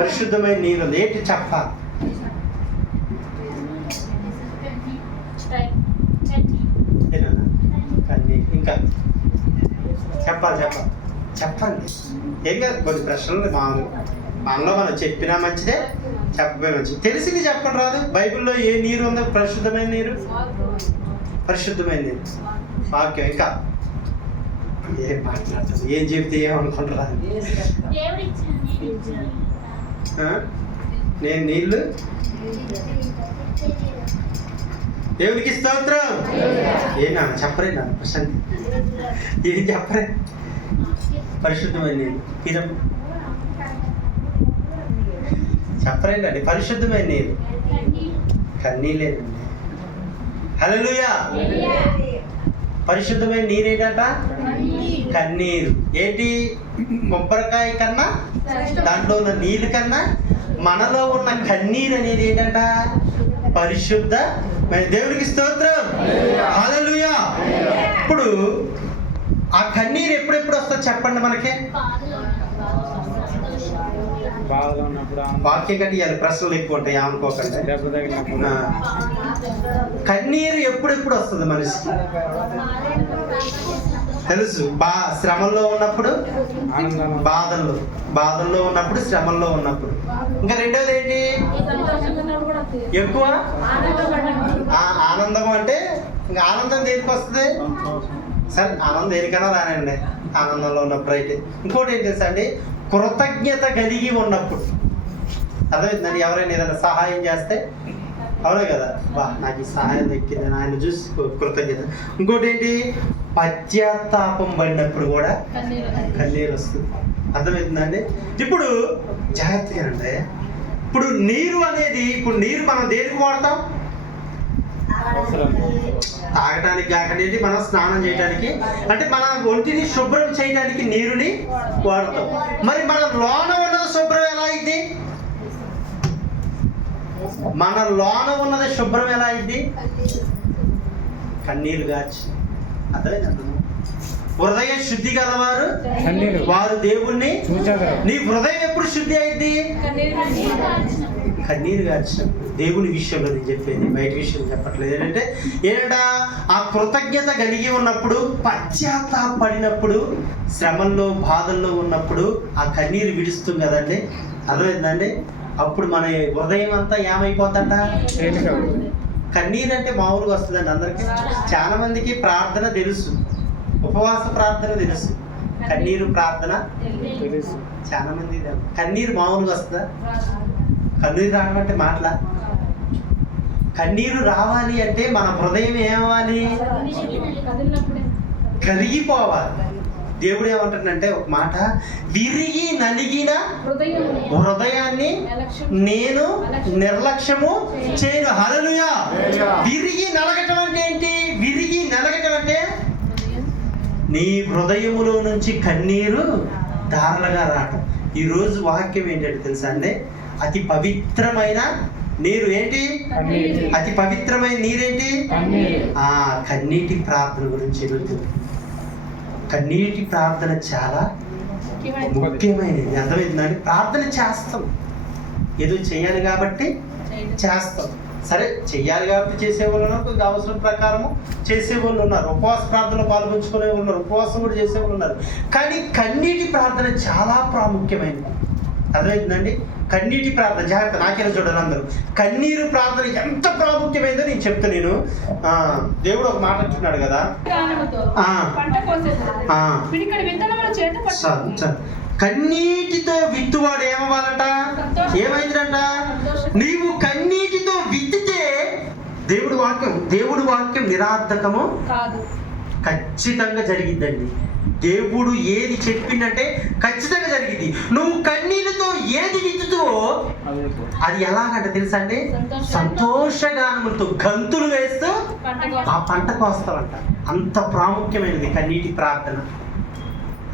పరిశుద్ధమైన నీరు ఉంది. ఏంటి చెప్పాలి? ఇంకా చెప్పండి. ఏం కాదు, కొన్ని ప్రశ్నలు మామూలు మనలో మనం చెప్పినా మంచిదే, చెప్పబోయే మంచిది. తెలిసింది చెప్పండి రాదు. బైబిల్లో ఏ నీరు ఉందో? పరిశుద్ధమైన నీరు. పరిశుద్ధమైన నీరు వాక్యం. ఇంకా ఏం మాట్లాడతారు? ఏం చెప్తే ఏమనుకుంటారా? నేను నీళ్ళు దేవునికి స్తోత్రం. ఏనా చెప్పరే? నాన్న ప్రశాంతి ఏం చెప్పరే? పరిశుద్ధమైన నీరు తీరం చెప్పరేంటండి? పరిశుద్ధమైన నీరు కన్నీళ్ళేనండి. హల్లెలూయా. పరిశుద్ధమైన నీరు ఏంటంట? కన్నీరు. ఏంటి? కొబ్బరికాయ కన్నా, దాంట్లో ఉన్న నీళ్ళు కన్నా మనలో ఉన్న కన్నీరు అనేది ఏంటంట? పరిశుద్ధ. దేవునికి స్తోత్రం. హల్లెలూయా. ఇప్పుడు ఆ కన్నీరు ఎప్పుడెప్పుడు వస్తుంది చెప్పండి మనకి? వాక్యం కంటే ఇవాళ ప్రశ్నలు ఎక్కువ ఉంటాయి, అనుకోకండి. కన్నీరు ఎప్పుడెప్పుడు వస్తుంది మనిషికి? తెలుసు. శ్రమల్లో ఉన్నప్పుడు, బాధల్లో ఉన్నప్పుడు, శ్రమల్లో ఉన్నప్పుడు. ఇంకా రెండోది ఏంటి? ఎక్కువ ఆనందం. అంటే ఇంకా ఆనందం దేనికి వస్తుంది? సరే, ఆనందం దేనికైనా రానండి, ఆనందంలో ఉన్నప్పుడు అయితే. ఇంకోటి ఏంటి తెలుసా అండి? కృతజ్ఞత కలిగి ఉన్నప్పుడు. అర్థమైందండి? ఎవరైనా ఏదైనా సహాయం చేస్తే, అవునే కదా, నాకు ఈ సహాయం దక్కింది, ఆయన చూసి కృతజ్ఞత. ఇంకోటి ఏంటి? పశ్చాత్తాపం పడినప్పుడు కూడా కన్నీరు వస్తుంది. అర్థమవుతుందండి? ఇప్పుడు జాగ్రత్తగా అంటే, ఇప్పుడు నీరు అనేది, ఇప్పుడు నీరు మనం దేనికి వాడతాం? తాగటానికి కాకండి, మనం స్నానం చేయడానికి, అంటే మన ఒంటిని శుభ్రం చేయడానికి నీరుని వాడతాం. మరి మన లోన ఉన్నది శుభ్రం ఎలా అయింది? మన లోన ఉన్నది శుభ్రం ఎలా అయింది? కన్నీరు గార్చి. అర్థమైంది? హృదయ శుద్ధి గలవారు వారు దేవుణ్ణి. నీ హృదయం ఎప్పుడు శుద్ధి అయింది? కన్నీరు గార్చినప్పుడు. దేవుని విషయంలో నేను చెప్పేది, బయట విషయం చెప్పట్లేదు. ఏంటంటే ఆ కృతజ్ఞత కలిగి ఉన్నప్పుడు, పశ్చాత్తాపడినప్పుడు, శ్రమల్లో బాధల్లో ఉన్నప్పుడు ఆ కన్నీరు విడుస్తుంది కదండి. అర్థమైందండి? అప్పుడు మన హృదయం అంతా ఏమైపోతుంట? కన్నీరు అంటే మామూలుగా వస్తుందండి అందరికి. చాలా మందికి ప్రార్థన తెలుసు, ఉపవాస ప్రార్థన తెలుసు, కన్నీరు ప్రార్థన తెలుసు. చాలా మంది కన్నీరు మామూలుగా వస్తుందా? కన్నీరు రావడం అంటే మాటలా? కన్నీరు రావాలి అంటే మన హృదయం ఏమవ్వాలి? కరిగిపోవాలి. దేవుడు ఏమంటాడంటే ఒక మాట, విరిగి నలిగిన హృదయాన్ని నేను నిర్లక్ష్యము చేయను. హల్లెలూయా. విరిగి నలగటం అంటే ఏంటి? విరిగి నలగటం అంటే నీ హృదయములో నుంచి కన్నీరు ధారలుగా రావటం. ఈరోజు వాక్యం ఏంటంటే తెలుసా అండి? అతి పవిత్రమైన నీరు ఏంటి? అతి పవిత్రమైన నీరేంటి? కన్నీటి ప్రార్థన గురించి ఈరోజు. కన్నీటి ప్రార్థన చాలా ముఖ్యమైనది. అర్థమైందండి? ప్రార్థన చేస్తాం, ఏదో చేయాలి కాబట్టి చేస్తాం. సరే, చెయ్యాలి కాబట్టి చేసేవాళ్ళు ఉన్నారు, కొద్దిగా అవసరం ప్రకారము చేసేవాళ్ళు ఉన్నారు, ఉపవాస ప్రార్థనలో పాల్గొంచుకునే ఉన్నారు, ఉపవాసం కూడా చేసేవాళ్ళు ఉన్నారు. కానీ కన్నీటి ప్రార్థన చాలా ప్రాముఖ్యమైనది. అర్థమైందండి? కన్నీటి ప్రార్థన. జాగ్రత్త, నాకేనా చూడాలి అందరూ. కన్నీరు ప్రార్థన ఎంత ప్రాముఖ్యమైందో నేను చెప్తాను. నేను దేవుడు ఒక మాట అంటున్నాడు కదా, కన్నీటితో విత్తువాడు ఏమవ్వాలంట? ఏమైందంట? నీవు కన్నీటితో విత్తితే దేవుడు వాక్యం నిరార్థకము ఖచ్చితంగా జరిగిద్దండి. దేవుడు ఏది చెప్పిందంటే ఖచ్చితంగా జరిగింది. నువ్వు కన్నీళ్ళతో ఏది విత్తుతావో అది ఎలాగంట తెలుసా అండి? సంతోషగానములతో గంతులు వేస్తూ ఆ పంట కోస్తావంట. అంత ప్రాముఖ్యమైనది కన్నీటి ప్రార్థన.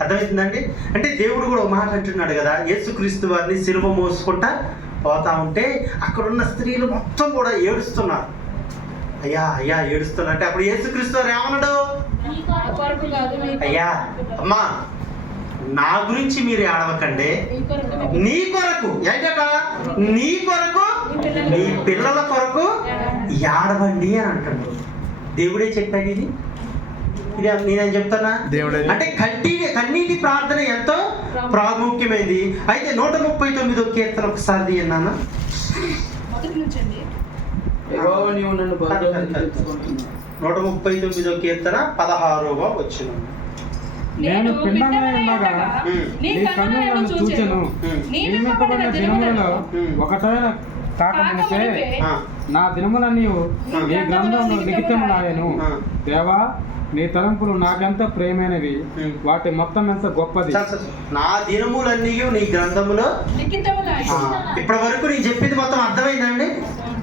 అర్థమవుతుందండి? అంటే దేవుడు కూడా ఒక మాట అంటున్నాడు కదా, యేసుక్రీస్తు వారిని సిలువ మోసుకుంటా పోతా ఉంటే అక్కడున్న స్త్రీలు మొత్తం కూడా ఏడుస్తున్నారు. అయ్యా అయ్యా ఏడుస్తున్నా అంటే అప్పుడు యేసుక్రీస్తు వారు ఏమన్నాడు? అయ్యా అమ్మా నా గురించి మీరు ఏడవకండి, నీ కొరకు ఏంటట, నీ కొరకు నీ పిల్లల కొరకు ఏడవండి అని అంటాడు. దేవుడే చెప్పాడు ఇది. ఇది నేనేం చెప్తానా? అంటే కన్నీటి ప్రార్థన ఎంతో ప్రాముఖ్యమైనది. అయితే 139వ కీర్తన ఒకసారి తీయన్నానా? 139వ కీర్తన 16వ వచనం. నేను పిండమై ఉండగా నీ కన్నులను చూచెను, నియమింపబడిన దినములలో ఒకటైన కాకమునిపే నా దినములన్నీ నీ గ్రంథంలో లిఖితములాయెను. దేవా, నీ తలంపులు నాకెంత ప్రియమైనవి, వాటి మొత్తం ఎంత గొప్పది. నా దినములన్నీ నీ గ్రంథములో. ఇప్పటి వరకు నేను చెప్పింది మొత్తం అర్థమైందండి?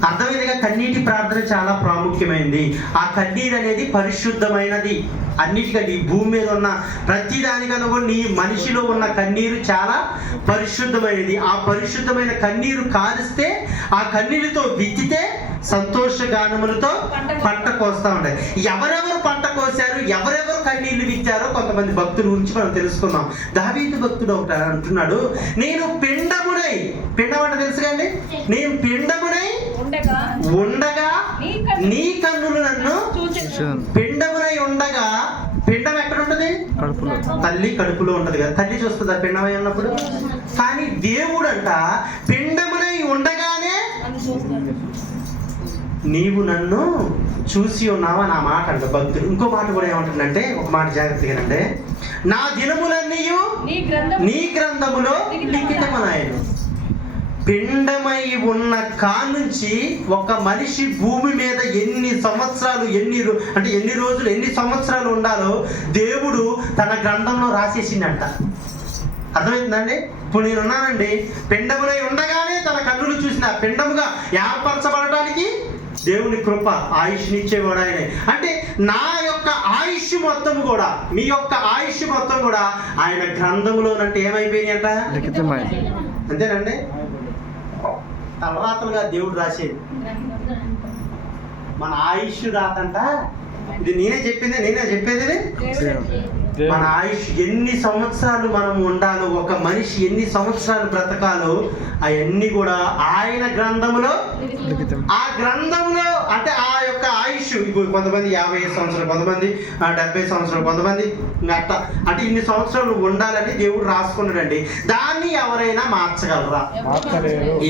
అర్థమైందిగా. కన్నీటి ప్రార్థన చాలా ప్రాముఖ్యమైనది. ఆ కన్నీరు అనేది పరిశుద్ధమైనది. అన్నిటికంటే ఈ భూమి మీద ఉన్న ప్రతి దానికన్నా కూడా నీ మనిషిలో ఉన్న కన్నీరు చాలా పరిశుద్ధమైనది. ఆ పరిశుద్ధమైన కన్నీరు కారిస్తే, ఆ కన్నీరుతో విత్తితే సంతోష గానములతో పంట కోస్తా ఉంటాయి. ఎవరెవరు పంట కోసారు, ఎవరెవరు కన్నీళ్లు విత్తారో కొంతమంది భక్తుల గురించి మనం తెలుసుకున్నాం. దావీదు భక్తుడు ఒకటి అంటున్నాడు, నేను పిండమునై, పిండం అంటే తెలుసు కండి, నేను పిండమునై ఉండగా నీ కన్నులు నన్ను. పిండమునై ఉండగా, పిండం ఎక్కడ ఉంటది? తల్లి కడుపులో ఉంటది కదా. తల్లి చూస్తుందా పిండమై ఉన్నప్పుడు? కానీ దేవుడు అంట పిండమునై ఉండగానే నీవు నన్ను చూసి ఉన్నావా నా మాట అంట భక్తుడు. ఇంకో మాట కూడా ఏమంటుందంటే, ఒక మాట జాగ్రత్తగానంటే, నా దినములన్నీ నీ గ్రంథములో లిఖితమునాయెను. పిండమై ఉన్న కానుంచి ఒక మనిషి భూమి మీద ఎన్ని సంవత్సరాలు, ఎన్ని రోజులు, ఎన్ని సంవత్సరాలు ఉండాలో దేవుడు తన గ్రంథంలో రాసేసిందంట. అర్థమవుతుందండి? ఇప్పుడు నేనున్నానండి, పిండమునై ఉండగానే తన కన్నులు చూసిన పిండముగా ఏర్పరచబడటానికి దేవుని కృప ఆయుష్నిచ్చేవాడు ఆయనే. అంటే నా యొక్క ఆయుష్ మొత్తం కూడా, మీ యొక్క ఆయుష్ మొత్తం కూడా ఆయన గ్రంథంలోనంటే ఏమైపోయినాయి అంట? అంతేనండి. తలరాతలుగా దేవుడు రాసేది. మన ఆయుష్ రాతంట. ఇది నేనే చెప్పేది ఇది. మన ఆయుష్ ఎన్ని సంవత్సరాలు మనం ఉండాలో, ఒక మనిషి ఎన్ని సంవత్సరాలు బ్రతకాలో అవన్నీ కూడా ఆయన గ్రంథములో. ఆ గ్రంథంలో అంటే ఆ యొక్క ఆయుష్, ఇప్పుడు కొంతమంది 50 సంవత్సరాలు, కొంతమంది 70 సంవత్సరాలు, కొంతమంది అట్లా, అంటే ఇన్ని సంవత్సరాలు ఉండాలని దేవుడు రాసుకున్నాడండి. దాన్ని ఎవరైనా మార్చగలరా?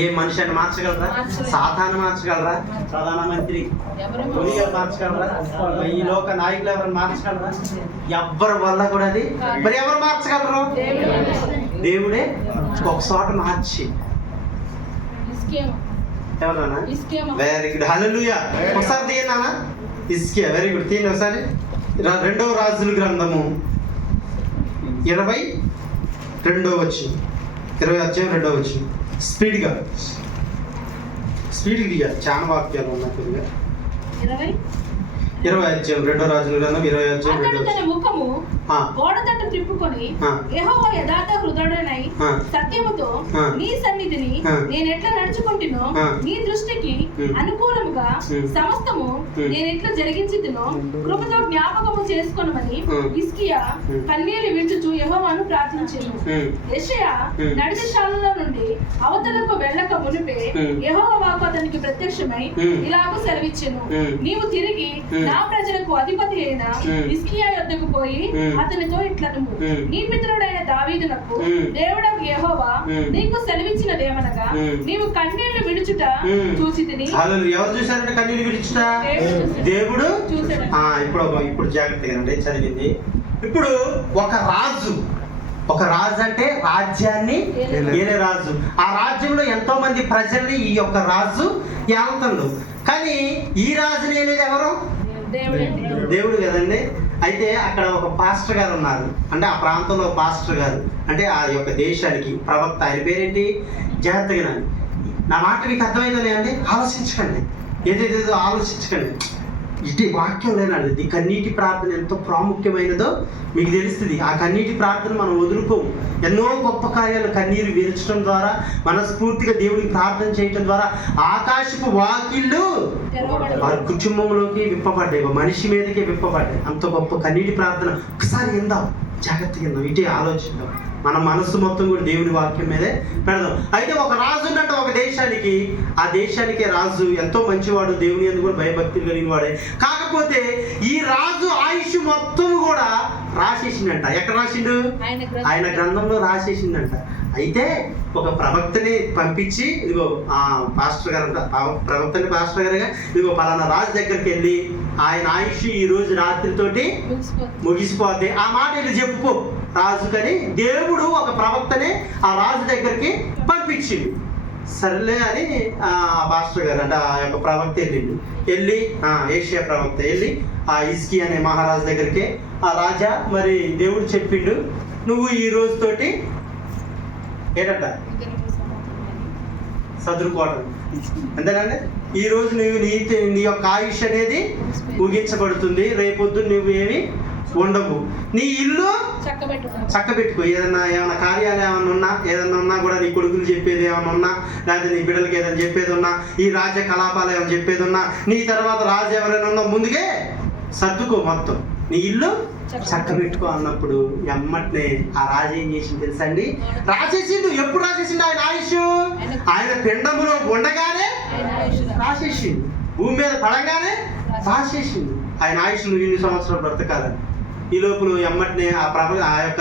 ఏ మనిషి అని మార్చగలరా? సాతాను మార్చగలరా? ప్రధానమంత్రి మార్చగలరా? ఈ లోక నాయకులు ఎవరైనా మార్చగలరా? ఎవ్వరి వల్ల కూడా అది. మరి ఎవరు మార్చగలరు? దేవుడే ఒక చోట మార్చి. ఎవరన్నా? వెరీ గుడ్, హల్లెలూయా. ఒకసారి తీయనా? ఇస్కియా. వెరీ గుడ్, తీయండి ఒకసారి. 2వ రాజుల గ్రంథము 22వ వచనం. 20వ అధ్యాయం 2వ వచనం. స్పీడ్గా దిగాలి, చాలా వాక్యాలు ఉన్నాయి కొద్దిగా. 20వ అధ్యాయం 2వ రాజుల గ్రంథం 20వ అధ్యాయం 2వ వచనం. ముఖము గోడ తట్టు తిప్పుకొని, యెహోవా యథార్థ హృదయుడనై సత్యముతో నీ సన్నిధిని నేను ఎట్లా నడుచుకుంటునో, నీ దృష్టికి అనుకూలముగా సమస్తము నేను ఎట్లా జరిగించుదునో కృపతో జ్ఞాపకము చేసుకొనమని హిజ్కియా కన్నీళ్లు విడుచుచు యెహోవాను ప్రార్థించెను. యెషయా నడిశాలలో నుండి అవతలకు వెళ్ళక మునిపే యెహోవా వాక్కు అతనికి ప్రత్యక్షమై ఇలాగూ సెలవిచ్చెను, నీవు తిరిగి నా ప్రజలకు అధిపతి అయిన హిజ్కియా యొద్దకు పోయి అతనితో ఇట్లనుము, నీ పితరుడైన దావీదునకు దేవుడకు యెహోవా నీకు సెలవిచ్చినదేమనగా, నీవు కన్నీళ్లు విడుచుట చూసితిని. ఎవరు చూశారంటే కన్నీళ్లు విడుచుట? దేవుడు చూసాడు. ఇప్పుడు జాగ్రత్తగా అంటే చదివింది. ఇప్పుడు ఒక రాజు అంటే రాజ్యాన్ని ఏలే రాజు. ఆ రాజ్యంలో ఎంతో మంది ప్రజల్ని ఈ యొక్క రాజు ఏలుతాడు. కానీ ఈ రాజుని ఏలేది ఎవరు? దేవుడు కదండి. అయితే అక్కడ ఒక పాస్టర్ గారు ఉన్నారు. అంటే ఆ ప్రాంతంలో పాస్టర్ గారు, అంటే ఆ యొక్క దేశానికి ప్రవక్త. ఆయన పేరేంటి? జాగ్రత్తగా నా మాట మీకు అర్థమైందని అండి. ఆలోచించకండి, ఏదేదో ఆలోచించకండి. ఇది వాక్యం లేనండి. ఈ కన్నీటి ప్రార్థన ఎంతో ప్రాముఖ్యమైనదో మీకు తెలుస్తుంది. ఆ కన్నీటి ప్రార్థన మనం వదులుకోము. ఎన్నో గొప్ప కార్యాలు కన్నీరు విరచడం ద్వారా, మనస్ఫూర్తిగా దేవుడికి ప్రార్థన చేయడం ద్వారా ఆకాశపు వాకిళ్ళు వారి కుటుంబంలోకి విప్పబడ్డాయి, మనిషి మీదకి విప్పబడ్డాయి. అంత గొప్ప కన్నీటి ప్రార్థన ఒకసారి విందాం. జాగ్రత్తగా విందాం, ఇటే ఆలోచిద్దాం. మన మనస్సు మొత్తం కూడా దేవుని వాక్యం మీదే పెడదాం. అయితే ఒక రాజు ఉన్నట్టు ఒక దేశానికి, ఆ దేశానికి రాజు ఎంతో మంచివాడు, దేవుని యందు కూడా భయభక్తులు కలిగిన వాడే. కాకపోతే ఈ రాజు ఆయుష్ మొత్తం కూడా రాసేసిందంట. ఎక్కడ రాసిండు? ఆయన గ్రంథంలో రాసేసిందంట. అయితే ఒక ప్రవక్తని పంపించి, ఇదిగో పాస్టర్ గారు, ప్రవక్తని పాస్టర్ గారుగా, ఇదిగో పలానా రాజు దగ్గరికి వెళ్ళి ఆయన ఆయుష్ ఈ రోజు రాత్రితోటి ముగిసిపోతే ఆ మాట వెళ్ళి చెప్పుకో రాజుకని దేవుడు ఒక ప్రవక్తని ఆ రాజు దగ్గరికి పంపించింది. సర్లే అని ఆ పాస్టర్ గారు అంటే ఆ యొక్క ప్రవక్త వెళ్ళి ఏషియా ప్రవక్త వెళ్ళి ఆ ఇస్కి అనే మహారాజు దగ్గరికి, ఆ రాజా మరి దేవుడు చెప్పిండు నువ్వు ఈ రోజుతోటి ఏంటంట సదురుకోవడం అంతేనండి. ఈ రోజు నువ్వు నీ యొక్క ఆయుష్ అనేది ముగించబడుతుంది, రేపొద్దు నువ్వు ఏమి ఉండవు, నీ ఇల్లు చక్కబెట్టుకో. ఏమన్నా కార్యాలు ఏమన్నా ఉన్నా కూడా నీ కొడుకులు చెప్పేది ఏమన్నా ఉన్నా, లేదా నీ బిడ్డలకి ఏదైనా చెప్పేది ఉన్నా, ఈ రాజ్య కలాపాలు ఏమైనా చెప్పేది ఉన్నా, నీ తర్వాత రాజు ఎవరైనా ఉన్నా ముందుగే సర్దుకో, మొత్తం నీ ఇల్లు చక్కబెట్టుకో అన్నప్పుడు ఎమ్మటనే ఆ రాజు ఏం చేసింది తెలుసా అండి? రాసేసిండు. ఎప్పుడు రాసేసిండు? ఆయన ఆయుష్ ఆయన పిండములో ఉండగానే రాసేసిండు, భూమి మీద పడగానే రాసేసిండు ఆయన ఆయుష్ నువ్వు 2 సంవత్సరాలు బ్రతకాలని. ఈ లోపల ఎమ్మటనే ఆ యొక్క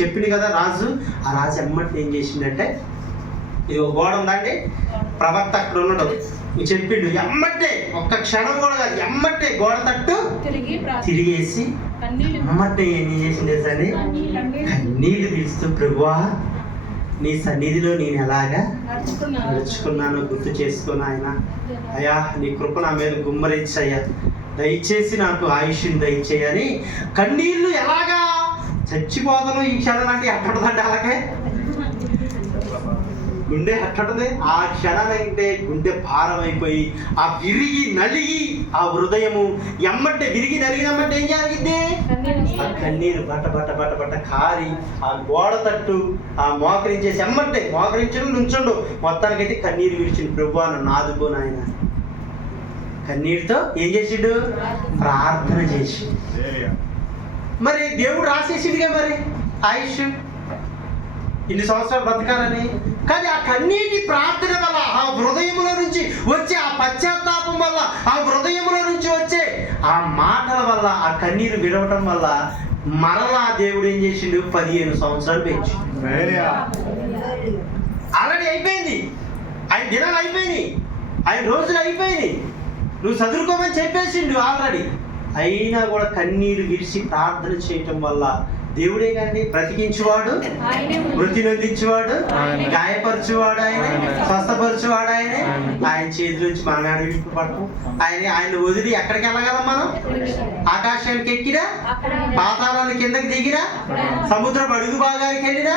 చెప్పింది కదా రాజు, ఆ రాజు ఎమ్మటనే ఏం చేసిండంటే, ఇది ఒక గోడ ఉందండి, ప్రవక్త అక్కడ ఉన్నాడు, చెప్పిండు ఎమ్మటే, ఒక్క క్షణం కూడా కాదు, ఎమ్మటే గోడ తట్టు తిరిగేసి ఎమ్మటే ఏం చేసింది తెలుసండి? కన్నీళ్ళు తీస్తూ, ప్రభువా నీ సన్నిధిలో నేను ఎలాగా నడుచుకున్నాను గుర్తు చేసుకున్నా ఆయన, అయ్యా నీ కృప నా మీద గుమ్మరించయ్యా, దయచేసి నాకు ఆయుష్ని దయచేయని కన్నీళ్ళు ఎలాగా చచ్చిపోతాను ఈ క్షణం అంటే ఎక్కడదండి, అలాగే గుండె హట్టడుతుంది. ఆ క్షణాలంటే గుండె భారం అయిపోయి ఆ విరిగి నలిగి ఆ హృదయము ఎమ్మటే విరిగి నలిగినమ్మంటే ఏం జరిగింది? ఆ కన్నీరు బట్ట బట్ట బట్ట బట్ట కారి ఆ గోడ తట్టు ఆ మోకరించేసి ఎమ్మటే మోకరించడం నుంచుండు, మొత్తానికైతే కన్నీరు విడిచిండు. ప్రభువా నన్ను ఆదుకో నాయన. కన్నీరుతో ఏం చేసిండు? ప్రార్థన చేసి. మరి దేవుడు రాసేసిండుగా మరి ఆయుష్ 2 సంవత్సరాలు బ్రతకాలని. కానీ ఆ కన్నీటి ప్రార్థన వల్ల, ఆ హృదయంలో నుంచి వచ్చే ఆ పశ్చాత్తాపం వల్ల, ఆ హృదయంలో నుంచి వచ్చే ఆ మాటల వల్ల, ఆ కన్నీరు విడవటం వల్ల మరలా దేవుడు ఏం చేసిండు? 15 సంవత్సరాలు పెంచి. ఆల్రెడీ అయిపోయింది, ఆయన దినాలు అయిపోయినాయి, ఆయన రోజులు అయిపోయినాయి, నువ్వు చదువుకోమని చెప్పేసిండు ఆల్రెడీ. అయినా కూడా కన్నీరు విరిచి ప్రార్థన చేయటం వల్ల దేవుడే కానీ బ్రతికించువాడు, మృతి నొందించువాడు, గాయపరచువాడు ఆయన, స్వస్థపరచువాడు ఆయన. ఆయన చేతి నుంచి మనం అడిగిపడటం, ఆయన వదిలి ఎక్కడికి వెళ్ళగలం మనం? ఆకాశానికి ఎక్కినా, పాతాళానికి కిందకి దిగినా, సముద్రం అడుగు భాగానికి వెళ్ళినా,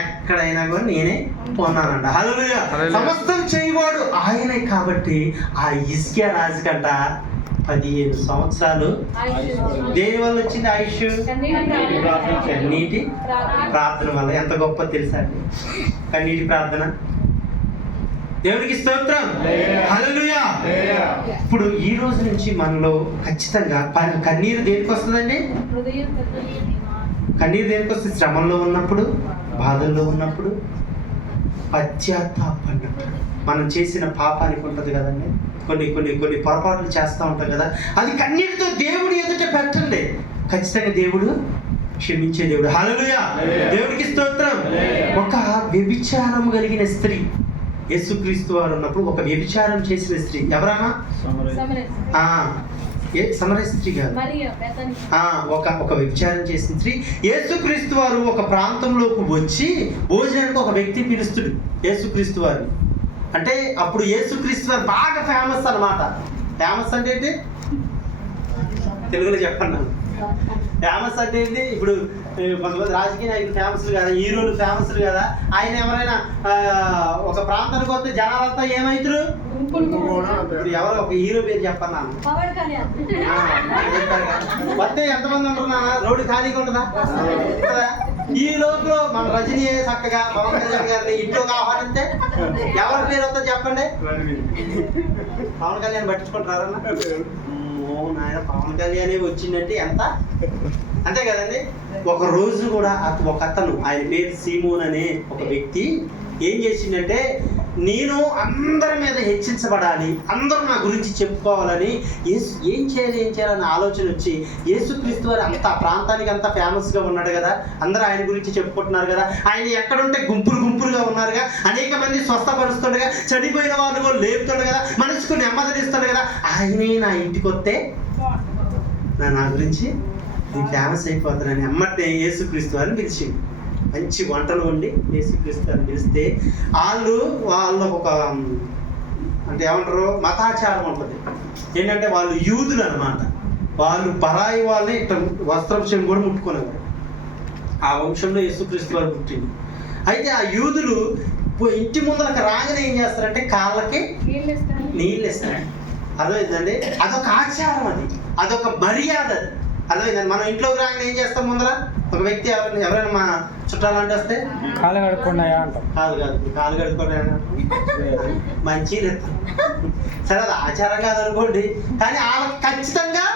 ఎక్కడైనా కూడా నేనే ఉన్నానంట. హల్లెలూయా. సమస్తం చేయవాడు ఆయనే. కాబట్టి ఆ హిజ్కియా రాజు కంట 15 సంవత్సరాలు దేని వల్ల వచ్చింది ఆయుష్? కన్నీటి ప్రార్థన వల్ల. ఎంత గొప్ప తెలుసా అండి కన్నీటి ప్రార్థన? దేవునికి స్తోత్రం. హల్లెలూయా. ఇప్పుడు ఈ రోజు నుంచి మనలో ఖచ్చితంగా కన్నీరు దేనికి వస్తుందండి? కన్నీరు దేనికి వస్తుంది? శ్రమంలో ఉన్నప్పుడు, బాధల్లో ఉన్నప్పుడు, పశ్చాత్తాపడినప్పుడు. మనం చేసిన పాపానికి ఉంటుంది కదండి, కొన్ని కొన్ని కొన్ని పొరపాట్లు చేస్తూ ఉంటాం కదా, అది కన్నీటితో దేవుడి ఎదుట పెట్టండి, ఖచ్చితంగా దేవుడు క్షమించే దేవుడు. హల్లెలూయా. దేవుడికి స్తోత్రం. ఒక వ్యభిచారం కలిగిన స్త్రీ యేసుక్రీస్తు వారు ఉన్నప్పుడు, ఒక వ్యభిచారం చేసిన స్త్రీ ఎవరన్నా? సమరయ స్త్రీ కాదు, ఒక వ్యభిచారం చేసిన స్త్రీ. యేసుక్రీస్తు వారు ఒక ప్రాంతంలోకి వచ్చి భోజనానికి ఒక వ్యక్తి పిలుస్తుడు యేసుక్రీస్తు వారు. అంటే అప్పుడు యేసుక్రీస్తు వారు బాగా ఫేమస్ అన్నమాట. ఫేమస్ అంటే ఏంటి? తెలుగులో చెప్పండి. ఫేమస్ అంటే ఏంటి? ఇప్పుడు కొంతమంది రాజకీయ నాయకులు ఫేమస్లు కదా, హీరోలు ఫేమస్లు కదా. ఆయన ఎవరైనా ఒక ప్రాంతానికి వస్తే జనాలంతా ఏమవుతారు? ఎవరు ఒక హీరో పేరు చెప్పన్నా వస్తే ఎంతమంది ఉంటున్నా? రోడ్డు ఖాళీగా ఉంటుందా? ఈ లోపల మన రజనీ చక్కగా పవన్ కళ్యాణ్ గారిని ఇంట్లోకి ఆహ్వానిస్తే ఎవరి పేరు వస్తుందో చెప్పండి. పవన్ కళ్యాణ్ పట్టించుకుంటారన్నా? అమ్మో నాయన పవన్ కళ్యాణ్ వచ్చిందంటే ఎంత అంతే కదండి. ఒక రోజు కూడా ఒక అతను, ఆయన పేరు సీమోన్ అనే ఒక వ్యక్తి ఏం చేసిందంటే, నేను అందరి మీద హెచ్చించబడాలి, అందరూ నా గురించి చెప్పుకోవాలని ఏం చేయాలని ఆలోచన వచ్చి, యేసుక్రీస్తు వారు అంత ప్రాంతానికి అంత ఫేమస్గా ఉన్నాడు కదా, అందరూ ఆయన గురించి చెప్పుకుంటున్నారు కదా, ఆయన ఎక్కడుంటే గుంపులుగా ఉన్నారుగా, అనేక మంది స్వస్థపరుస్తుండగా, చనిపోయిన వాళ్ళు కూడా లేపుతుండే కదా, మనసుకు నెమ్మదినిస్తుండే కదా, ఆయనే నా ఇంటికి వస్తే నా గురించి నేను ఫేమస్ అయిపోతానని అమ్మటే యేసుక్రీస్తు వారిని పిలిచింది. మంచి వంటలు వండి యేసుక్రీస్తు వారిని పిలిస్తే వాళ్ళు ఒక అంటే ఏమంటారు మతాచారం ఉంటుంది. ఏంటంటే వాళ్ళు యూదులు అనమాట. వాళ్ళు పరాయి వాళ్ళని ఇట్లా వస్త్రం కూడా ముట్టుకునేవారు. ఆ వంశంలో యేసుక్రీస్తు వారు పుట్టింది. అయితే ఆ యూదులు ఇంటి ముందరకు రాగానే ఏం చేస్తారంటే కాళ్ళకి నీళ్ళు ఇస్తారు. అర్థమైందండి? అదొక ఆచారం, అదొక మర్యాద. అర్థమైందండి? మనం ఇంట్లోకి రాగానే ఏం చేస్తాం, ముందర ఒక వ్యక్తి ఎవరైనా మా చుట్టాలంటే వస్తే కాలు కడుక్కున్నాయా అంటాం. కాదు కాలు కడుక్కున్నాయా మంచి సరే, అది ఆచారం కాదనుకోండి, కానీ వాళ్ళకి ఖచ్చితంగా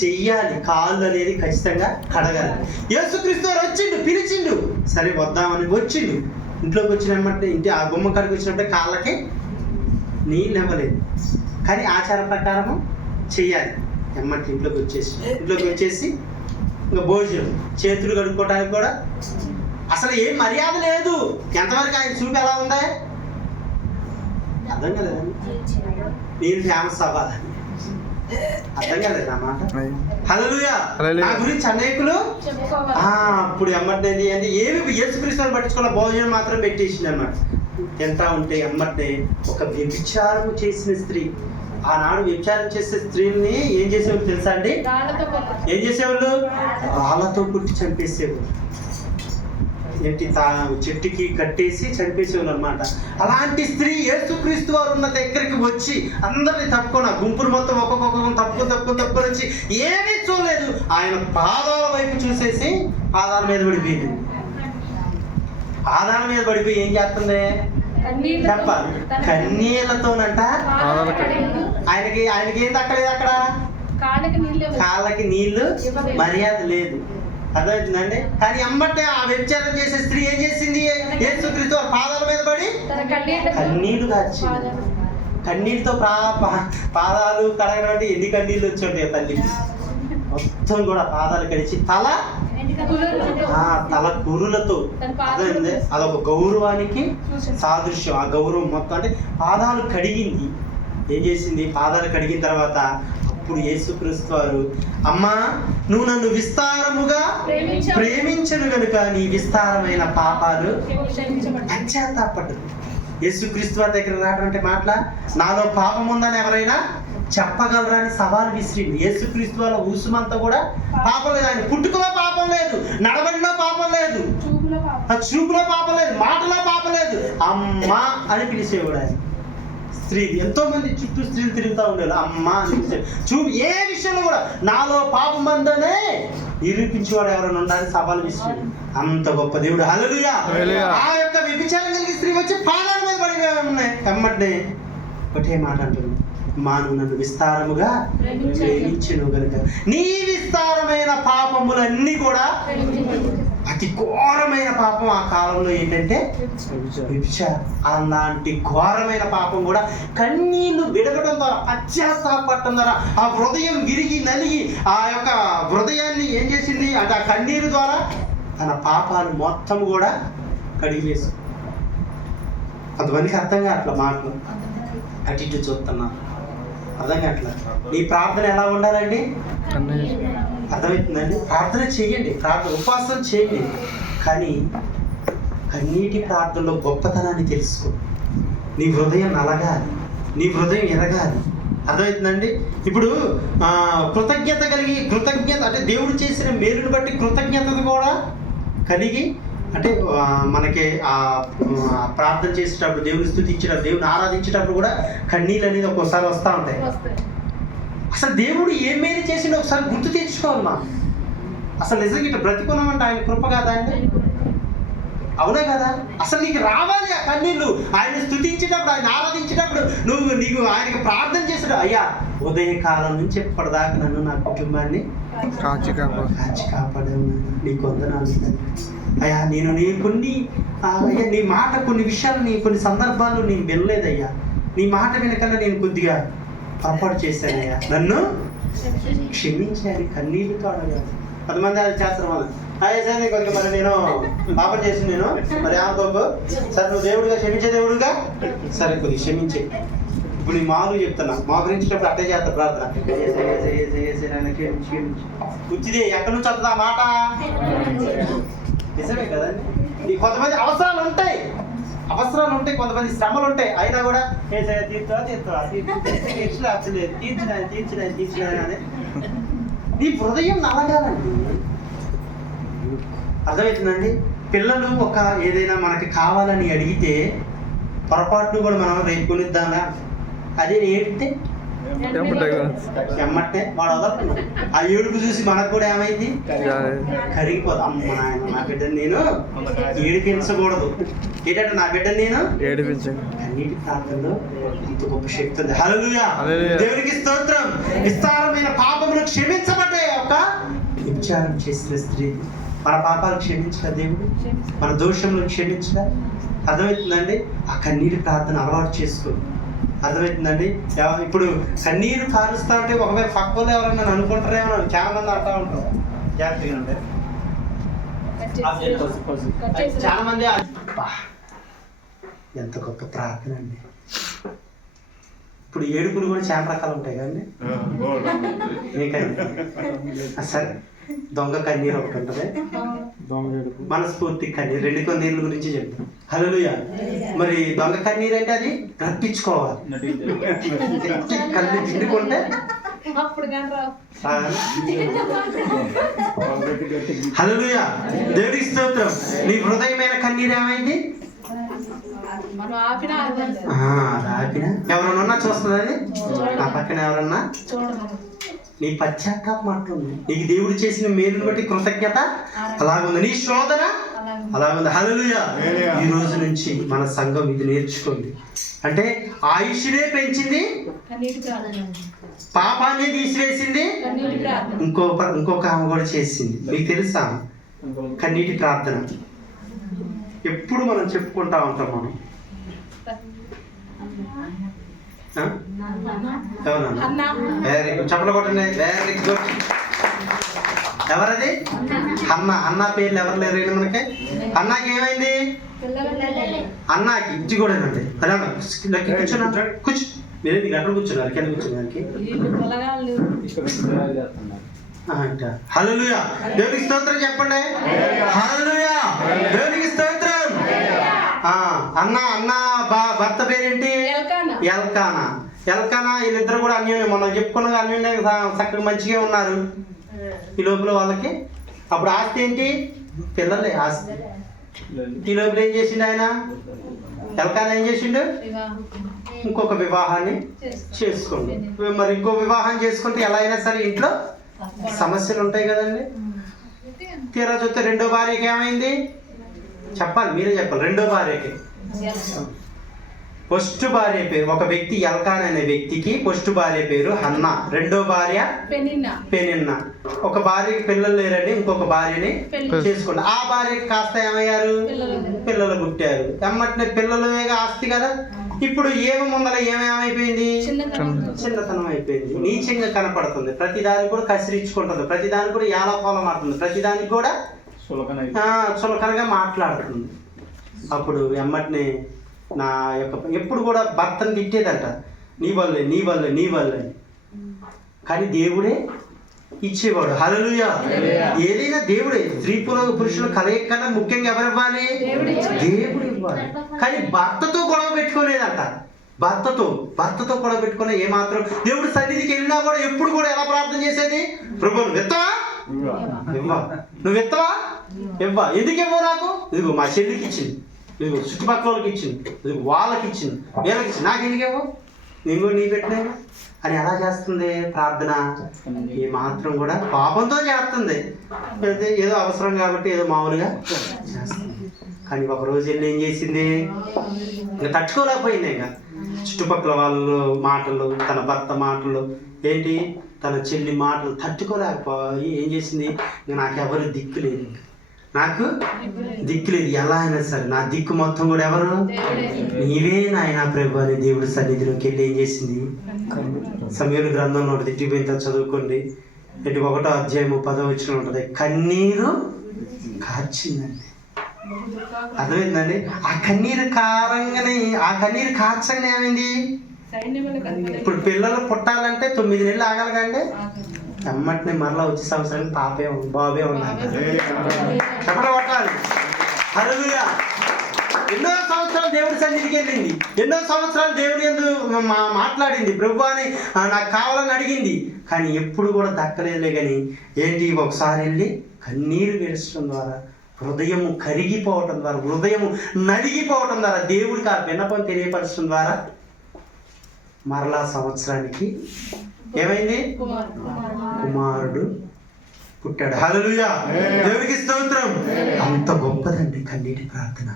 చెయ్యాలి. కాళ్ళు అనేది ఖచ్చితంగా కడగాలి. యేసుక్రీస్తు వారు వచ్చిండు, పిలిచిండు, సరే వద్దామని వచ్చిండు. ఇంట్లోకి వచ్చినమ్మంటే ఇంటి ఆ గుమ్మ కాడికి వచ్చినప్పుడే కాళ్ళకి నీళ్ళు ఇవ్వలేదు, కానీ ఆచారం ప్రకారము చెయ్యాలి. ఎమ్మటి ఇంట్లోకి వచ్చేసి ఇంకా భోజనం, చేతులు కడుక్కోవడానికి కూడా అసలు ఏం మర్యాద లేదు. ఎంతవరకు ఆయన చూపు ఎలా ఉందా అర్థం కాలేదండి. నేను ఫేమస్ అవ్వాలని అర్థం కాలేదు నా మాట. హల్లెలూయా. నా గురించి అనేకులు అప్పుడు ఎమ్మటి అంటే ఏమి యేసుక్రీస్తుని పట్టించుకున్న భోజనం మాత్రం పెట్టేసింది అన్నమాట. ఎంత ఉంటే ఎమ్మటే ఒక వ్యభిచారం చేసిన స్త్రీ, ఆనాడు వ్యభిచారం చేసే స్త్రీని ఏం చేసేవాళ్ళు తెలుసా అండి? ఏం చేసేవాళ్ళు? రాళ్ళతో కుట్టి చంపేసేవాళ్ళు. ఏంటి చెట్టుకి కట్టేసి చంపేసేవాళ్ళు అనమాట. అలాంటి స్త్రీ యేసుక్రీస్తు వారు ఉన్న దగ్గరికి వచ్చి అందరినీ తప్పుకొని, ఆ గుంపులు మొత్తం ఒక్కొక్క తప్పుకొని వచ్చి ఏమీ చూడలేదు, ఆయన పాదాల వైపు చూసేసి పాదాల మీద పడిపోయింది. పాదాల మీద పడిపోయి ఏం చేస్తుంది చెప్పాలి? కన్నీళ్లతోనంట. ఆయనకి ఏం దక్కలేదు అక్కడ, కాళ్ళకి నీళ్లు మర్యాద లేదు. అర్థమవుతుందండి? కానీ అమ్మటే ఆ వ్యభిచారం చేసే స్త్రీ ఏం చేసింది? యేసుక్రీస్తు పాదాల మీద పడి కన్నీళ్లు కాచింది. కన్నీళ్ళతో పాదాలు కడగడం అంటే ఎన్ని కన్నీళ్ళు వచ్చాయి తల్లి. మొత్తం కూడా పాదాలు కడిచి తల కురులతో, అదే అదొక గౌరవానికి సాదృశ్యం. ఆ గౌరవం మొత్తం అంటే పాదాలు కడిగింది. ఏం చేసింది? పాదాలు కడిగిన తర్వాత అప్పుడు యేసుక్రీస్తు వారు, అమ్మా నువ్వు నన్ను విస్తారముగా ప్రేమించను గనుక నీ విస్తారమైన పాపాలు పశ్చాత్తాపడ్డదు. యేసుక్రీస్తు వారి దగ్గర రావడం మాటల నాలో పాపం ఉందని ఎవరైనా చెప్పగలరా అని సవాల్ విసిరింది. యేసుక్రీస్తు వాళ్ళ ఊసుమంతా కూడా పాపం లేదు. ఆయన పుట్టుకలో పాపం లేదు, నడవడిలో పాపం లేదు, చూపులో పాపం లేదు, మాటలో పాపం లేదు. అమ్మా అని పిలిచేవాడు ఆయన. స్త్రీ ఎంతో మంది చుట్టూ స్త్రీలు తిరుగుతూ ఉండేవాళ్ళు, అమ్మా అని పిలిచేవాడు. చూపు ఏ విషయంలో కూడా నాలో పాపం ఉందనే నిరూపించేవాడు ఎవరైనా ఉండాలని సవాల్ విసిరాడు. అంత గొప్ప దేవుడు. హల్లెలూయా. ఆ యొక్క వ్యభిచారం కలిగి స్త్రీ వచ్చి పాదాల మీద పడిగా ఉన్నాయి. కమ్మటే ఒకటే మాట అంటుంది, మాను నన్ను విస్తారముగా ప్రేమించెను గనుక నీ విస్తారమైన పాపములన్నీ కూడా, అతి ఘోరమైన పాపం ఆ కాలంలో ఏంటంటే వ్యభిచారం. అలాంటి ఘోరమైన పాపం కూడా కన్నీళ్లు విడగడం ద్వారా, పశ్చాత్తాపడటం ద్వారా ఆ హృదయం విరిగి నలిగి ఆ యొక్క హృదయాన్ని ఏం చేసింది అంటే ఆ కన్నీరు ద్వారా తన పాపాలు మొత్తం కూడా కడిగివేసు. కొంతమందికి అర్థం కావట్ల మాటలు, అటు ఇటు చూస్తున్నా అర్థం కావట్ల. నీ ప్రార్థన ఎలా ఉండాలండి? అర్థమవుతుందండి? ప్రార్థన చేయండి, ఉపవాసం చేయండి, కానీ కన్నీటి ప్రార్థనలో గొప్పతనాన్ని తెలుసుకో. నీ హృదయం నలగాలి, నీ హృదయం ఎరగాలి. అర్థమవుతుందండి? ఇప్పుడు కృతజ్ఞత అంటే దేవుడు చేసిన మేలుని బట్టి కృతజ్ఞతను కూడా కలిగి, అంటే మనకి ప్రార్థన చేసేటప్పుడు, దేవుని స్తుతించేటప్పుడు, దేవుని ఆరాధించేటప్పుడు కూడా కన్నీళ్ళు అనేది ఒక్కోసారి వస్తూ ఉంటాయి. అసలు దేవుడు ఏం మేలు చేసిండో ఒకసారి గుర్తు తెచ్చుకోవాలి. మనం అసలు నిజంగా ఇట్లా బ్రతికున్నామంటే ఆయన కృప కాదా అండి? అవునా కదా? అసలు నీకు రావాలి ఆ కన్నీళ్ళు. ఆయన స్తుతించేటప్పుడు, ఆయన ఆరాధించేటప్పుడు నీకు ఆయనకి ప్రార్థన చేసాడు. అయ్యా ఉదయకాలం నుంచి ఎప్పటిదాకా నన్ను నా కుటుంబాన్ని కాచి కాపాడావు, నీకు వందనాలు అయ్యా. నేను నీ అయ్యా నీ మాట కొన్ని విషయాలు కొన్ని సందర్భాల్లో నేను వినలేదయ్యా. నీ మాట వినకన్నా నేను కొద్దిగా పొరపాటు చేశానయ్యా, నన్ను క్షమించాను కన్నీళ్ళతో అడగాలి. 10 మంది అది చేస్తారు వాళ్ళు. సార్ కొద్దిగా మరి నేను పాపం చేసింది, నేను మరి ఆమెతో సరే నువ్వు దేవుడిగా క్షమించే దేవుడుగా సరే కొద్దిగా క్షమించే. ఇప్పుడు నీ మామూలు చెప్తున్నా, మోకరించేటప్పుడు అట్టే చేస్తా ప్రార్థన. వచ్చింది ఎక్కడి నుంచి వస్తుంది ఆ మాట? నిజమే కదండి. ఈ కొంతమంది అవసరాలు ఉంటాయి, కొంతమంది శ్రమలు ఉంటాయి, అయినా కూడా తీర్చిన అని నీ హృదయం నలగాలండి. అర్థమవుతుందండి? పిల్లలు ఏదైనా మనకి కావాలని అడిగితే పొరపాటును కూడా మనం రేపు కొనిద్దామా, అదే ఏడితే ఎమ్మటే వాడు వదలుతున్నాడు. ఆ ఏడుపు చూసి మనకు కూడా ఏమైంది? కరిగిపోదు. అమ్మ నాయన నా బిడ్డను నేను ఏడిపించకూడదు. ఏంటంటే నా బిడ్డను నేను కన్నీటి ప్రాంతంలో ఇంత గొప్ప శక్తి ఉంది. హల్లెలూయా, దేవునికి స్తోత్రం. విస్తారమైన పాపములు క్షమించబడ్డాయి. వ్యభిచారం చేసిన స్త్రీ మన పాపాలు క్షమించగా దేవుడు, మన దోషములను క్షమించగా. అర్థమవుతుందండి? ఆ కన్నీటి ప్రార్థన అలవాటు చేసుకో. అర్థమవుతుందండి? ఇప్పుడు కన్నీరు కారుస్తా అంటే ఒకవేళ పక్కలో ఎవరన్నా అనుకుంటారేమో, చాలా మంది అంటా ఉంటారు. జాగ్రత్తగా ఉంటే చాలా మంది ఎంత గొప్ప ప్రార్థన అండి. ఇప్పుడు ఏడుపులు కూడా చాలా రకాలు ఉంటాయి కదండి. సరే, దొంగ కన్నీరు ఒకటి ఉంటుంది, మనస్ఫూర్తి కన్నీరు, 2 కన్నీళ్ళ గురించి చెప్తాం. హల్లెలూయా. మరి దొంగ కన్నీరు అంటే అది రప్పించుకోవాలి. కళ్ళు దిద్దుకుంటే హల్లెలూయా, దేవుడికి స్తోత్రం. నీ హృదయమైన కన్నీరు ఏమైంది? ఎవరన్నా ఉన్నా చూస్తుంది అది. నా పక్కన ఎవరన్నా నీ పశ్చాత్తాపం అట్లుంది. నీకు దేవుడు చేసిన మేలుని బట్టి కృతజ్ఞత అలాగుంది. నీ శోధన అలాగుంది. హల్లెలూయా. ఈ రోజు నుంచి మన సంఘం ఇది నేర్చుకోండి. అంటే ఆయుష్నే పెంచింది, పాపాన్ని తీసివేసింది, ఇంకొక ఆమె కూడా చేసింది. మీకు తెలుసా? కన్నీటి ప్రార్థన ఎప్పుడు మనం చెప్పుకుంటా ఉంటాం. మనం వెరీ గుడ్, చెప్పలు కొట్టండి. Very good. ఎవరది? అన్న పేర్లు ఎవరు లేరు మనకి. అన్నకి ఏమైంది? అన్నకి ఇచ్చి కూడా అండి. కూర్చున్నా కూర్చు. మీరు ఎక్కడ కూర్చున్నారు? కింద కూర్చున్నానికి. హల్లెలూయా, దేవునికి స్తోత్రం చెప్పండి. హల్లెలూయా, దేవునికి స్తోత్రం. అన్న భర్త పేరేంటి? ఎల్కానా. వీళ్ళిద్దరు కూడా అన్యోన్యం, మనం చెప్పుకున్నగా అన్యోన్యం, చక్కగా మంచిగా ఉన్నారు. ఈ లోపల వాళ్ళకి అప్పుడు ఆస్తి ఏంటి? పిల్లలే ఆస్తి. ఈ లోపల ఏం చేసిండు ఆయన? ఎల్కానా ఏం చేసిండు? ఇంకొక వివాహాన్ని చేసుకోండి. మరి ఇంకో వివాహం చేసుకుంటే ఎలా అయినా సరే ఇంట్లో సమస్యలు ఉంటాయి కదండి. తీరా చూస్తే 2వ భార్యకి ఏమైంది? చెప్పాలి, మీరే చెప్పాలి. 2వ భార్యకి ఫస్ట్ భార్య పేరు, ఒక వ్యక్తి ఎల్కానా అనే వ్యక్తికి ఫస్ట్ భార్య పేరు హన్నా, 2వ భార్య పెనిన్నా. ఒక భార్యకి పిల్లలు లేరండి, ఇంకొక భార్యని చేసుకుంటా. ఆ భార్యకి కాస్త ఏమయ్యారు? పిల్లలు పుట్టారు. ఎమ్మటినే పిల్లలు ఆస్తి కదా. ఇప్పుడు ముందర ఏమేమైపోయింది? చిన్నతనం అయిపోయింది, నీచంగా కనపడుతుంది. ప్రతిదానికి కూడా కసిరించుకుంటుంది, ప్రతిదానికి కూడా యాలపాలం ఆడుతుంది, ప్రతిదానికి కూడా చులకనగా మాట్లాడుతుంది. అప్పుడు ఎమ్మటిని నా ఎప్పుడు కూడా భర్తను తిట్టేదంట, నీ వల్లే. కానీ దేవుడే ఇచ్చేవాడు. హల్లెలూయా. ఏదైనా దేవుడే. స్త్రీ పురుషుల కలయిక కన్నా ముఖ్యంగా ఎవరు ఇవ్వాలి? దేవుడు ఇవ్వాలి. కానీ భర్తతో గొడవ పెట్టుకోలేదంట. భర్తతో గొడవ పెట్టుకునే ఏమాత్రం దేవుడు సన్నిధికి వెళ్ళినా కూడా ఎప్పుడు కూడా ఎలా ప్రార్థన చేసేది? ప్రభు నువ్వు ఇవ్వవా? ఎందుకు ఇవ్వవు నాకు? ఇదిగో మా చెల్లికి ఇచ్చింది, ఇదిగో చుట్టుపక్కల వాళ్ళకి ఇచ్చింది, ఇదిగో వాళ్ళకి ఇచ్చింది, వీళ్ళకి ఇచ్చింది, నాకు ఎందుకు ఇవ్వవు? నేను కూడా నీ పెట్టినా అని ఎలా చేస్తుంది ప్రార్థన? ఏ మాత్రం కూడా పాపంతో చేస్తుంది. ఏదో అవసరం కాబట్టి ఏదో మామూలుగా చేస్తుంది. కానీ ఒక రోజు వెళ్ళి ఏం చేసింది, ఇంకా తట్టుకోలేకపోయింది. ఇంకా చుట్టుపక్కల వాళ్ళు మాటలు, తన భర్త మాటలు, ఏంటి తన చెల్లి మాటలు తట్టుకోలేకపోయి ఏం చేసింది, ఇంకా నాకు ఎవరు దిక్కు లేదు, నాకు దిక్కు లేదు, ఎలా అయినా సరే నా దిక్కు మొత్తం కూడా ఎవరు, నీవే నాయనా ప్రభు అని దేవుడి సన్నిధిలోకి వెళ్ళి ఏం చేసింది, సమూయేలు గ్రంథంలో ఉంటుంది, తిట్టిపోయింత చదువుకోండి, 1వ అధ్యాయము 10వ వచనం ఉంటుంది, కన్నీరు కార్చిందండి. అర్థమైందండి? ఆ కన్నీరు కార్చగానే ఏమైంది, ఇప్పుడు పిల్లలు పుట్టాలంటే 9 నెలలు ఆగాలి కండి, అమ్మటిని మరలా వచ్చే సంవత్సరానికి బాబే ఉండాలి. చెప్పడం కొట్టాలి. హల్లెలూయా. ఎన్నో సంవత్సరాలు దేవుడి సన్నిధికి వెళ్ళింది, ఎన్నో సంవత్సరాలు దేవుడి యందు మాట్లాడింది, ప్రభు అని నాకు కావాలని అడిగింది, కానీ ఎప్పుడు కూడా దక్కలేదులే. కానీ ఏంటి, ఒకసారి వెళ్ళి కన్నీరు విడచడం ద్వారా, హృదయము కరిగిపోవటం ద్వారా, హృదయము నలిగిపోవటం ద్వారా, దేవుడికి ఆ విన్నపం తెలియపరచడం ద్వారా మరలా సంవత్సరానికి ఏమైంది, కుమారుడు పుట్టాడు. హల్లెలూయా. దేవుడికి స్తోత్రం. అంత గొప్పదండి కన్నీటి ప్రార్థన.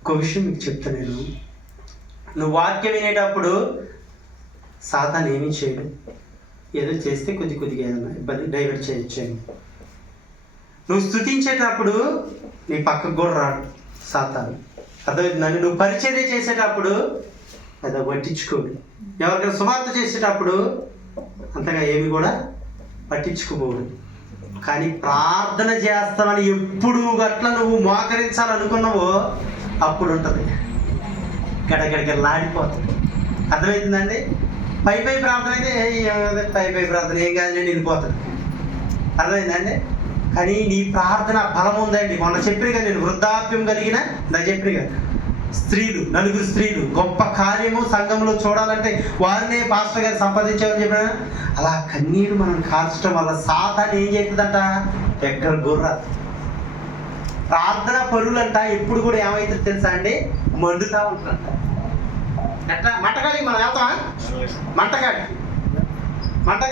ఒక విషయం మీకు చెప్తా, నేను నువ్వు వాక్యం వినేటప్పుడు సాతాను ఏమీ చేయడు, ఏదో చేస్తే కొద్దిగా ఏదైనా ఇబ్బంది డైవర్ట్ చేయొచ్చాను. నువ్వు స్తుతించేటప్పుడు నీ పక్కకు కూడా రాడు సాతాను. అర్థమవుతుందండి? నువ్వు పరిచర్య చేసేటప్పుడు అదో పట్టించుకోడు, ఎవరికైనా సువార్త చేసేటప్పుడు అంతగా ఏమి కూడా పట్టించుకోబోడు. కానీ ప్రార్థన చేస్తామని ఎప్పుడు గట్ల నువ్వు మోకరించాలనుకున్నావో అప్పుడు ఉంటుంది, గడగడగడలాడిపోతుంది. అర్థమవుతుందండి? పై ప్రార్థన అయితే పై ప్రార్థన ఏం కాదు, నేను వెళ్ళిపోతాను. అర్థమైందండి? కానీ నీ ప్రార్థన బలం ఉందండి. మొన్న చెప్పినగా నేను వృద్ధాప్యం కలిగిన చెప్పినగా స్త్రీలు, 4 స్త్రీలు గొప్ప కార్యము సంఘంలో చూడాలంటే వారినే పాస్టర్ గారు సంపాదించామని చెప్పిన, అలా కన్నీరు మనం కార్చడం వల్ల సాతాను ఏం చేస్తుందంట, ఎక్కడ గుర్ర ప్రార్థన పరులంట ఎప్పుడు కూడా ఏమైతుంది తెలుసా అండి, మండుతా ఉంటుందంట. ఎట్లా మంటకాడికి మనం వెళ్తామా, మంటకి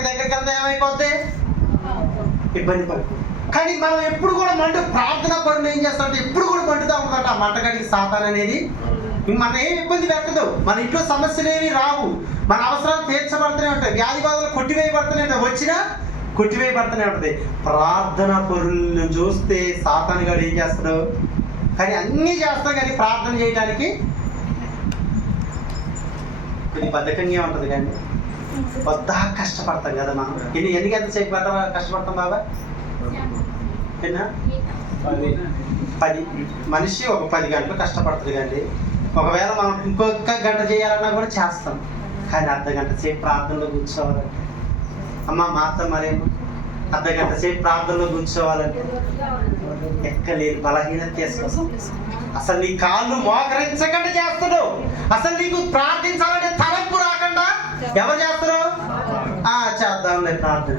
దగ్గరికి వెళ్తే ఏమైపోద్ది, ఇబ్బంది పడుతుంది. కానీ మనం ఎప్పుడు కూడా ప్రార్థన పరులు ఏం చేస్తామంటే ఎప్పుడు కూడా మండుతూ ఉంటాం. ఆ మంటకాడికి సాతాను అనేది మన ఏమి ఇబ్బంది పెట్టదు, మన ఇంట్లో సమస్యలు ఏమి రావు, మన అవసరాలు తీర్చబడుతూనే ఉంటాయి, వ్యాధి బాధలు కొట్టివేయబడుతూనే ఉంటాయి, వచ్చినా కొట్టివేయబడుతూనే ఉంటుంది. ప్రార్థన పరులను చూస్తే సాతాను గారు ఏం చేస్తాడు, కానీ అన్నీ చేస్తాం, కానీ ప్రార్థన చేయడానికి ఇది బద్ధకంగా ఉంటుంది. కానీ వద్దా కష్టపడతాం కదా మనం. ఎన్ని గంటలు సేపు కష్టపడతాం బాబా, 10 మనిషి ఒక 10 గంటలు కష్టపడుతుంది. కానీ ఒకవేళ మనం ఇంకొక గంట చేయాలన్నా కూడా చేస్తాం, కానీ అర్ధగంట సేపు ప్రార్థనలో కూర్చోవాలంటే, అమ్మ మాత్రం మరేమో అర్ధగంట సేపు ప్రార్థనలో కూర్చోవాలంటే ఎక్కలేదు, బలహీనత తీసుకొస్తాం. అసలు నీ కాళ్ళు మోకరించకుండా చేస్తున్నావు, అసలు నీకు ప్రార్థించాలంటే తలంపు రాకుండా ఎవరు చేస్తారు, చేద్దాంలే ప్రార్థన.